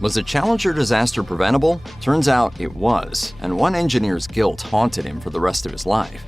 Was the Challenger disaster preventable? Turns out it was, and one engineer's guilt haunted him for the rest of his life.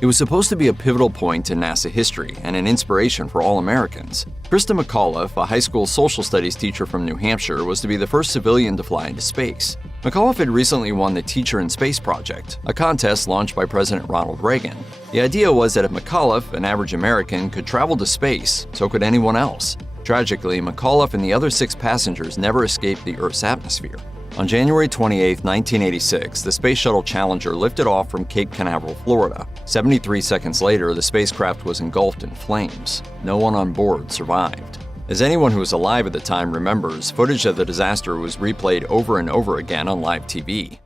It was supposed to be a pivotal point in NASA history and an inspiration for all Americans. Christa McAuliffe, a high school social studies teacher from New Hampshire, was to be the first civilian to fly into space. McAuliffe had recently won the Teacher in Space Project, a contest launched by President Ronald Reagan. The idea was that if McAuliffe, an average American, could travel to space, so could anyone else. Tragically, McAuliffe and the other 6 passengers never escaped the Earth's atmosphere. On January 28, 1986, the Space Shuttle Challenger lifted off from Cape Canaveral, Florida. 73 seconds later, the spacecraft was engulfed in flames. No one on board survived. As anyone who was alive at the time remembers, footage of the disaster was replayed over and over again on live TV.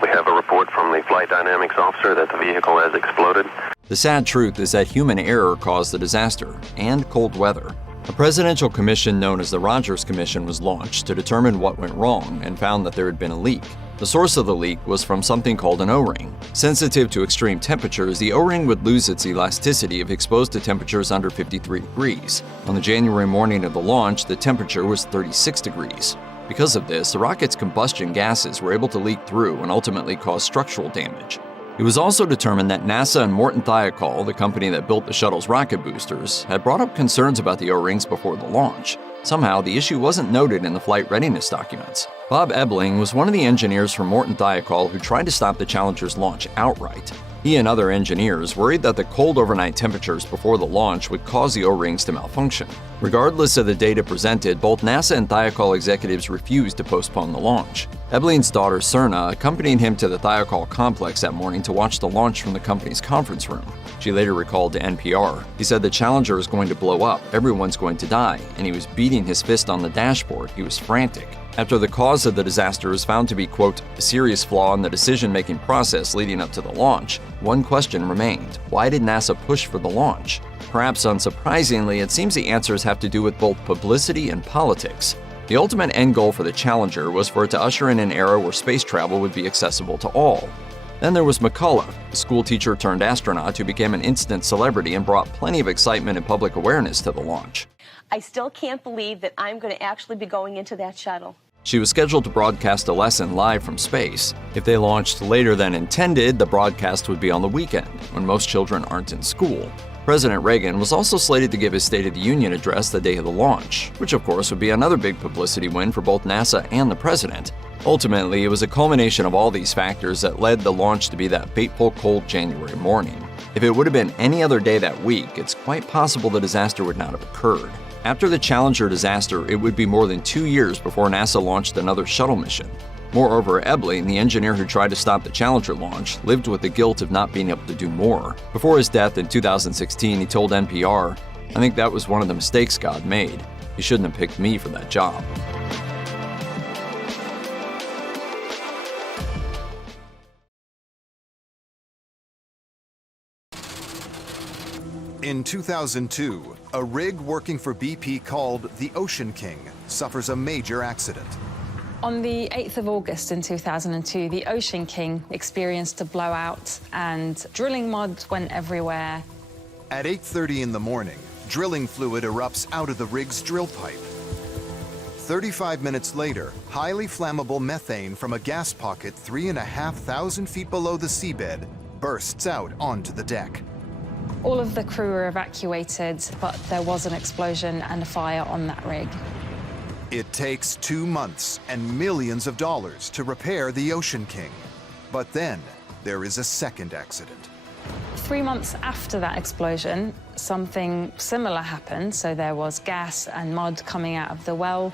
We have a report from the flight dynamics officer that the vehicle has exploded. The sad truth is that human error caused the disaster, and cold weather. A presidential commission known as the Rogers Commission was launched to determine what went wrong and found that there had been a leak. The source of the leak was from something called an O-ring. Sensitive to extreme temperatures, the O-ring would lose its elasticity if exposed to temperatures under 53 degrees. On the January morning of the launch, the temperature was 36 degrees. Because of this, the rocket's combustion gases were able to leak through and ultimately cause structural damage. It was also determined that NASA and Morton Thiokol, the company that built the shuttle's rocket boosters, had brought up concerns about the O-rings before the launch. Somehow, the issue wasn't noted in the flight readiness documents. Bob Ebling was one of the engineers from Morton Thiokol who tried to stop the Challenger's launch outright. He and other engineers worried that the cold overnight temperatures before the launch would cause the O-rings to malfunction. Regardless of the data presented, both NASA and Thiokol executives refused to postpone the launch. Ebling's daughter, Serna, accompanied him to the Thiokol complex that morning to watch the launch from the company's conference room. She later recalled to NPR, "He said the Challenger is going to blow up, everyone's going to die, and he was beating his fist on the dashboard. He was frantic." After the cause of the disaster was found to be, quote, a serious flaw in the decision-making process leading up to the launch, one question remained. Why did NASA push for the launch? Perhaps unsurprisingly, it seems the answers have to do with both publicity and politics. The ultimate end goal for the Challenger was for it to usher in an era where space travel would be accessible to all. Then there was McAuliffe, a school teacher turned astronaut who became an instant celebrity and brought plenty of excitement and public awareness to the launch. I still can't believe that I'm going to actually be going into that shuttle. She was scheduled to broadcast a lesson live from space. If they launched later than intended, the broadcast would be on the weekend, when most children aren't in school. President Reagan was also slated to give his State of the Union address the day of the launch, which of course would be another big publicity win for both NASA and the president. Ultimately, it was a culmination of all these factors that led the launch to be that fateful cold January morning. If it would have been any other day that week, it's quite possible the disaster would not have occurred. After the Challenger disaster, it would be more than 2 years before NASA launched another shuttle mission. Moreover, Ebling, the engineer who tried to stop the Challenger launch, lived with the guilt of not being able to do more. Before his death in 2016, he told NPR, "I think that was one of the mistakes God made. He shouldn't have picked me for that job." In 2002, a rig working for BP called the Ocean King suffers a major accident. On the 8th of August in 2002, the Ocean King experienced a blowout and drilling mud went everywhere. At 8:30 in the morning, drilling fluid erupts out of the rig's drill pipe. 35 minutes later, highly flammable methane from a gas pocket 3,500 feet below the seabed bursts out onto the deck. All of the crew were evacuated, but there was an explosion and a fire on that rig. It takes 2 months and millions of dollars to repair the Ocean King. But then there is a second accident. 3 months after that explosion, something similar happened. So there was gas and mud coming out of the well,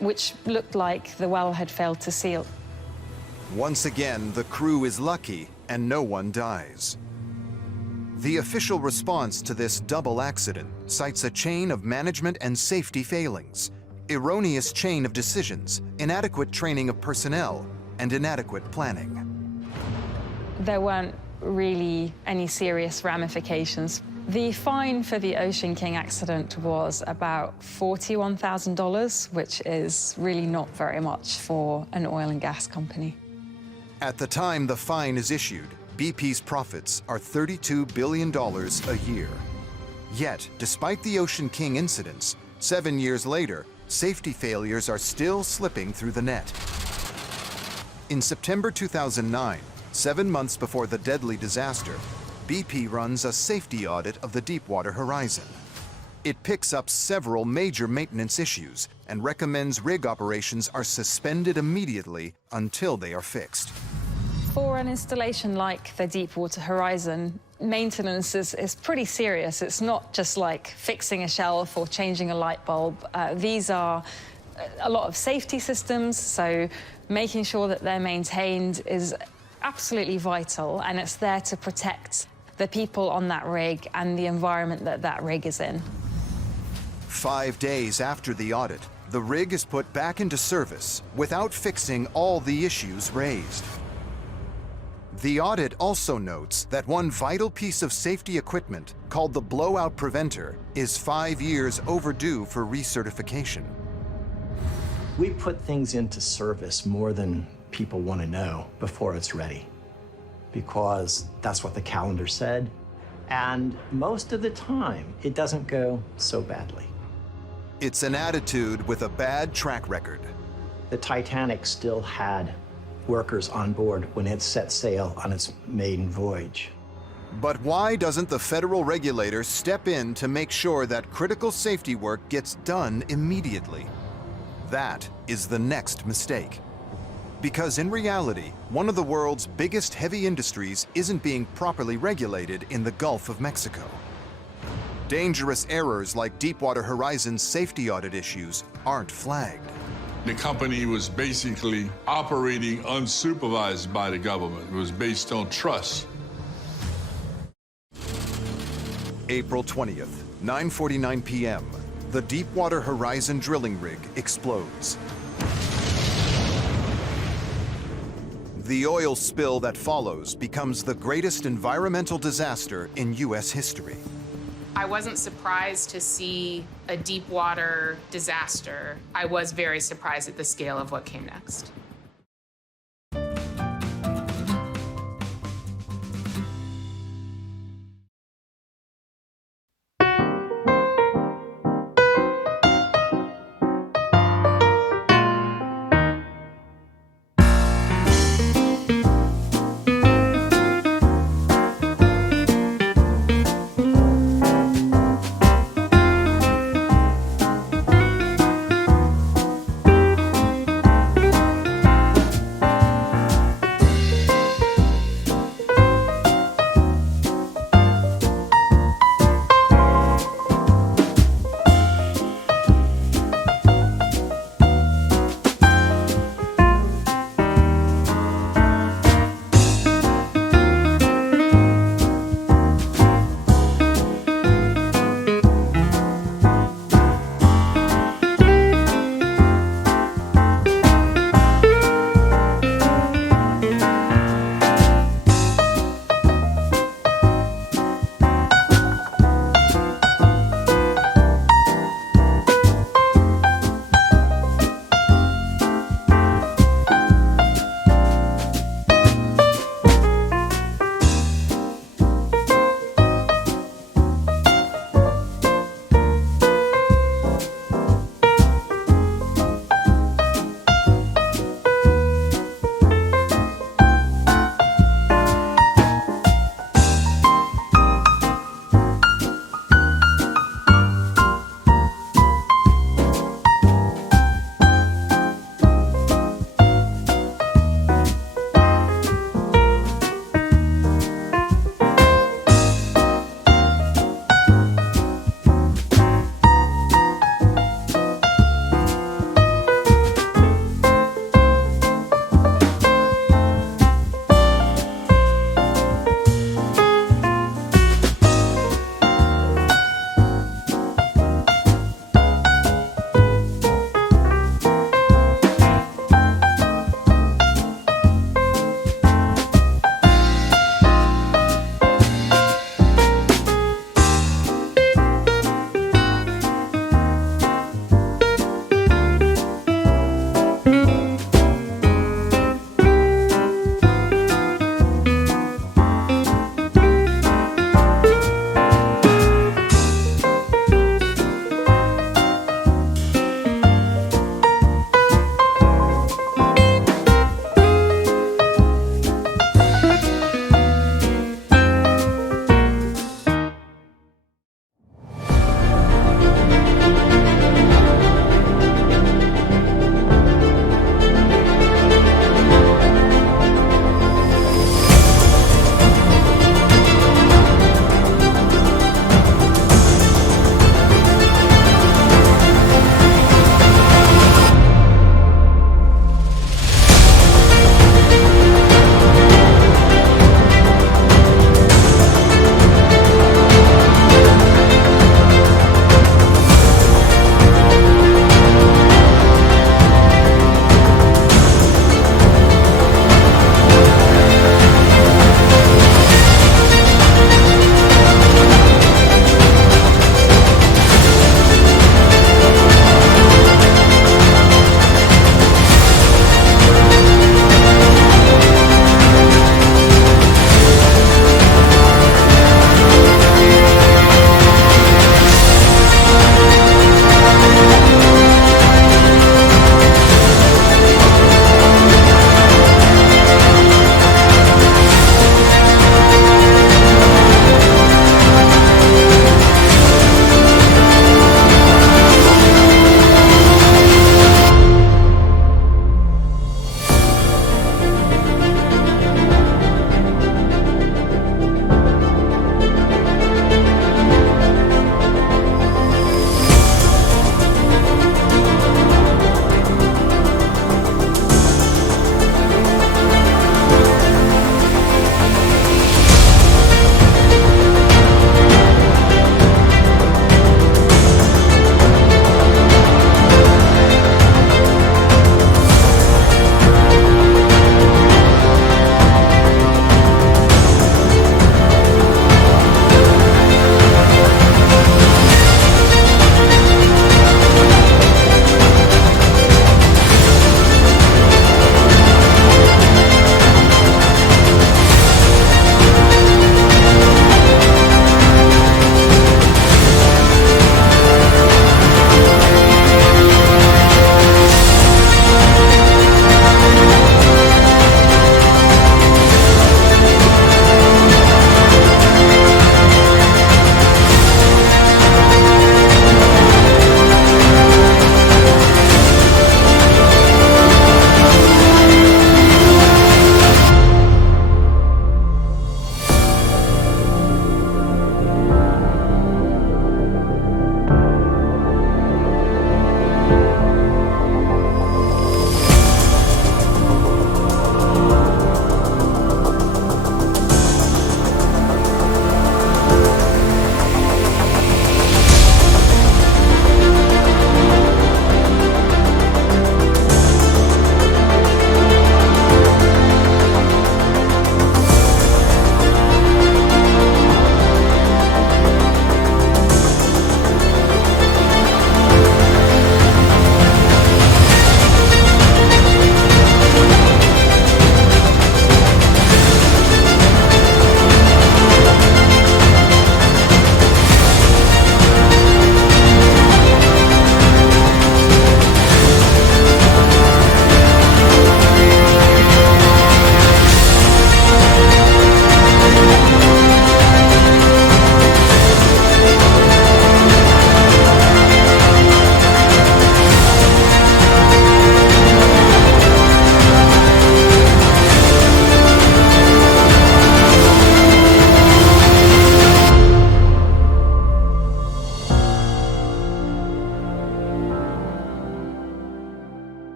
which looked like the well had failed to seal. Once again, the crew is lucky and no one dies. The official response to this double accident cites a chain of management and safety failings, erroneous chain of decisions, inadequate training of personnel, and inadequate planning. There weren't really any serious ramifications. The fine for the Ocean King accident was about $41,000, which is really not very much for an oil and gas company. At the time the fine is issued, BP's profits are $32 billion a year. Yet, despite the Ocean King incidents, 7 years later, safety failures are still slipping through the net. In September 2009, 7 months before the deadly disaster, BP runs a safety audit of the Deepwater Horizon. It picks up several major maintenance issues and recommends rig operations are suspended immediately until they are fixed. For an installation like the Deepwater Horizon, maintenance is pretty serious. It's not just like fixing a shelf or changing a light bulb. These are a lot of safety systems, so making sure that they're maintained is absolutely vital, and it's there to protect the people on that rig and the environment that that rig is in. 5 days after the audit, the rig is put back into service without fixing all the issues raised. The audit also notes that one vital piece of safety equipment, called the blowout preventer, is 5 years overdue for recertification. We put things into service more than people want to know before it's ready, because that's what the calendar said. And most of the time, it doesn't go so badly. It's an attitude with a bad track record. The Titanic still had workers on board when it set sail on its maiden voyage. But why doesn't the federal regulator step in to make sure that critical safety work gets done immediately? That is the next mistake. Because in reality, one of the world's biggest heavy industries isn't being properly regulated in the Gulf of Mexico. Dangerous errors like Deepwater Horizon's safety audit issues aren't flagged. The company was basically operating unsupervised by the government. It was based on trust. April 20th, 9:49 p.m., the Deepwater Horizon drilling rig explodes. The oil spill that follows becomes the greatest environmental disaster in U.S. history. I wasn't surprised to see a deep water disaster. I was very surprised at the scale of what came next.